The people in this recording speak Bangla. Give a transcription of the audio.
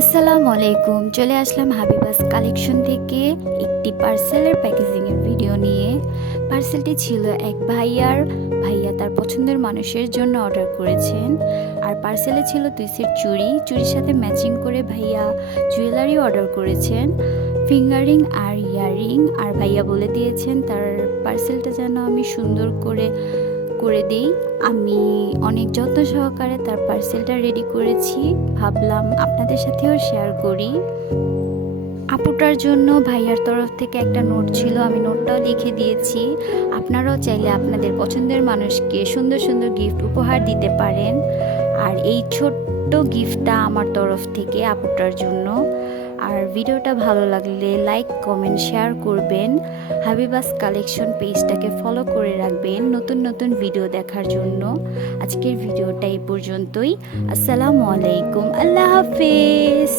আসসালামু আলাইকুম। চলে আসলাম হাবিবাস কালেকশন থেকে একটি পার্সেলের প্যাকেজিংয়ের ভিডিও নিয়ে। পার্সেলটি ছিল এক ভাইয়া তার পছন্দের মানুষের জন্য অর্ডার করেছেন। আর পার্সেলে ছিল 2 সেট চুড়ির সাথে ম্যাচিং করে ভাইয়া জুয়েলারি অর্ডার করেছেন, ফিঙ্গারিং আর ইয়াররিং। আর ভাইয়া বলে দিয়েছেন তার পার্সেলটা যেন আমি সুন্দর করে দিই। আমি অনেক যত্ন সহকারে তার পার্সেলটা রেডি করেছি, ভাবলাম আপনাদের সাথেও শেয়ার করি। আপুটার জন্য ভাইয়ার তরফ থেকে একটা নোট ছিল, আমি নোটটাও লিখে দিয়েছি। আপনারাও চাইলে আপনাদের পছন্দের মানুষকে সুন্দর সুন্দর গিফট উপহার দিতে পারেন। আর এই ছোট্ট গিফটটা আমার তরফ থেকে আপুটার জন্য। আর ভিডিওটা ভালো লাগলে লাইক কমেন্ট শেয়ার করবেন। হাবিবাস কালেকশন পেজটাকে ফলো করে রাখবেন নতুন নতুন ভিডিও দেখার জন্য। আজকের ভিডিওটা এই পর্যন্তই। আসসালামু আলাইকুম, আল্লাহ হাফেজ।